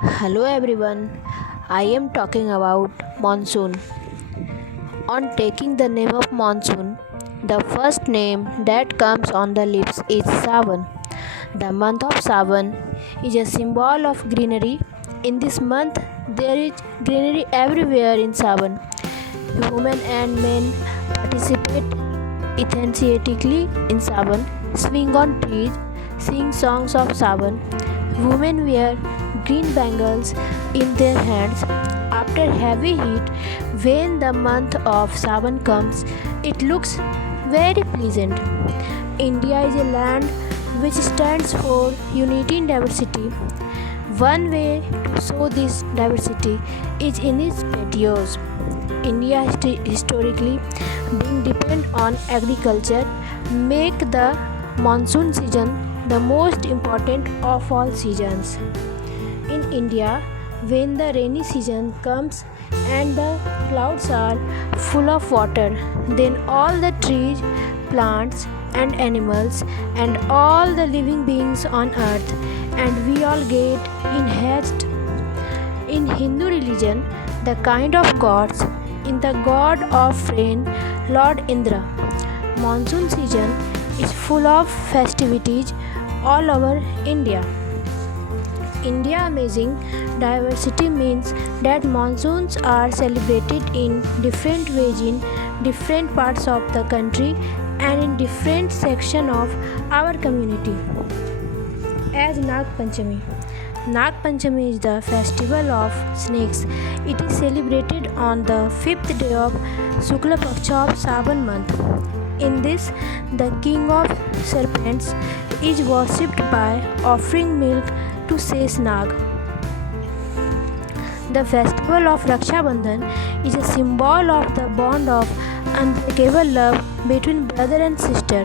Hello everyone, I am talking about monsoon. On taking the name of monsoon, the first name that comes on the lips is Sawan. The month of Sawan is a symbol of greenery. In this month, there is greenery everywhere in Sawan. Women and men participate enthusiastically in Sawan, swing on trees, sing songs of Sawan. Women wear green bangles in their hands. After heavy heat, when the month of Sawan comes, it looks very pleasant. India is a land which stands for unity in diversity. One way to show this diversity is in its patios. India historically being dependent on agriculture make the monsoon season the most important of all seasons. In India, when the rainy season comes and the clouds are full of water, then all the trees, plants, and animals, and all the living beings on earth, and we all get enhanced. In Hindu religion, the kind of gods in the god of rain, Lord Indra. Monsoon season is full of festivities all over India. India amazing diversity means that monsoons are celebrated in different ways in different parts of the country and in different sections of our community. As Nag Panchami. Nag Panchami is the festival of snakes. It is celebrated on the 5th day of Shukla Paksha of Sawan month. In this, the king of serpents is worshipped by offering milk to Sheshnag. The festival of Raksha Bandhan is a symbol of the bond of unbreakable love between brother and sister.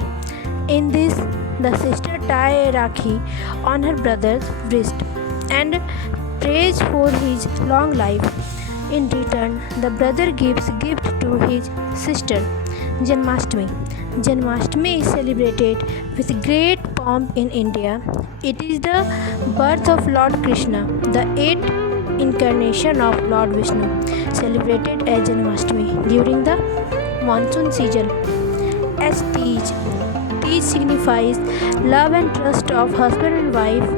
In this, the sister tie a rakhi on her brother's wrist and prays for his long life. In return, the brother gives gift to his sister. Janmashtami. Janmashtami is celebrated with great pomp in India. It is the birth of Lord Krishna, the eighth incarnation of Lord Vishnu, celebrated as Janmashtami during the monsoon season. As Tej. Tej signifies love and trust of husband and wife.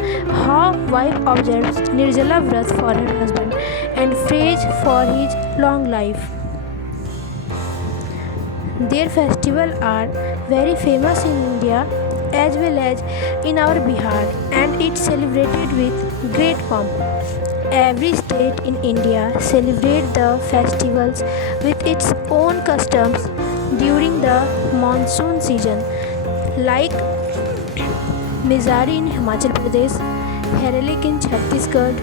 How wife observes Nirjala Vrat for her husband and prays for his long life. Their festivals are very famous in India as well as in our Bihar, and it's celebrated with great pomp. Every state in India celebrates the festivals with its own customs during the monsoon season, like Mizari in Himachal Pradesh, Herelik in Chhattisgarh,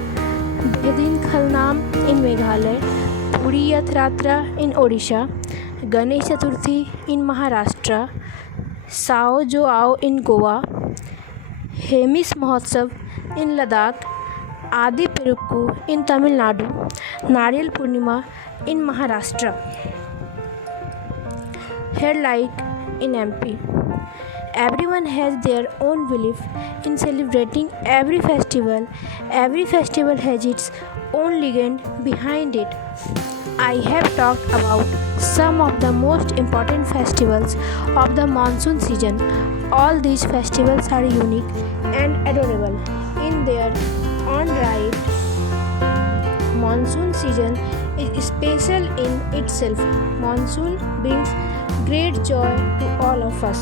Bedin Khalnam in Meghalaya, Puri Yatratra in Odisha, Ganesh Chaturthi in Maharashtra, Sao Joao in Goa, Hemis Mahotsav in Ladakh, Adi Perukku in Tamil Nadu, Nariyal Purnima in Maharashtra, Hair like in MP. Everyone has their own belief in celebrating every festival. Every festival has its own legend behind it. I have talked about some of the most important festivals of the monsoon season. All these festivals are unique and adorable in their own right. Monsoon season is special in itself. Monsoon brings great joy to all of us.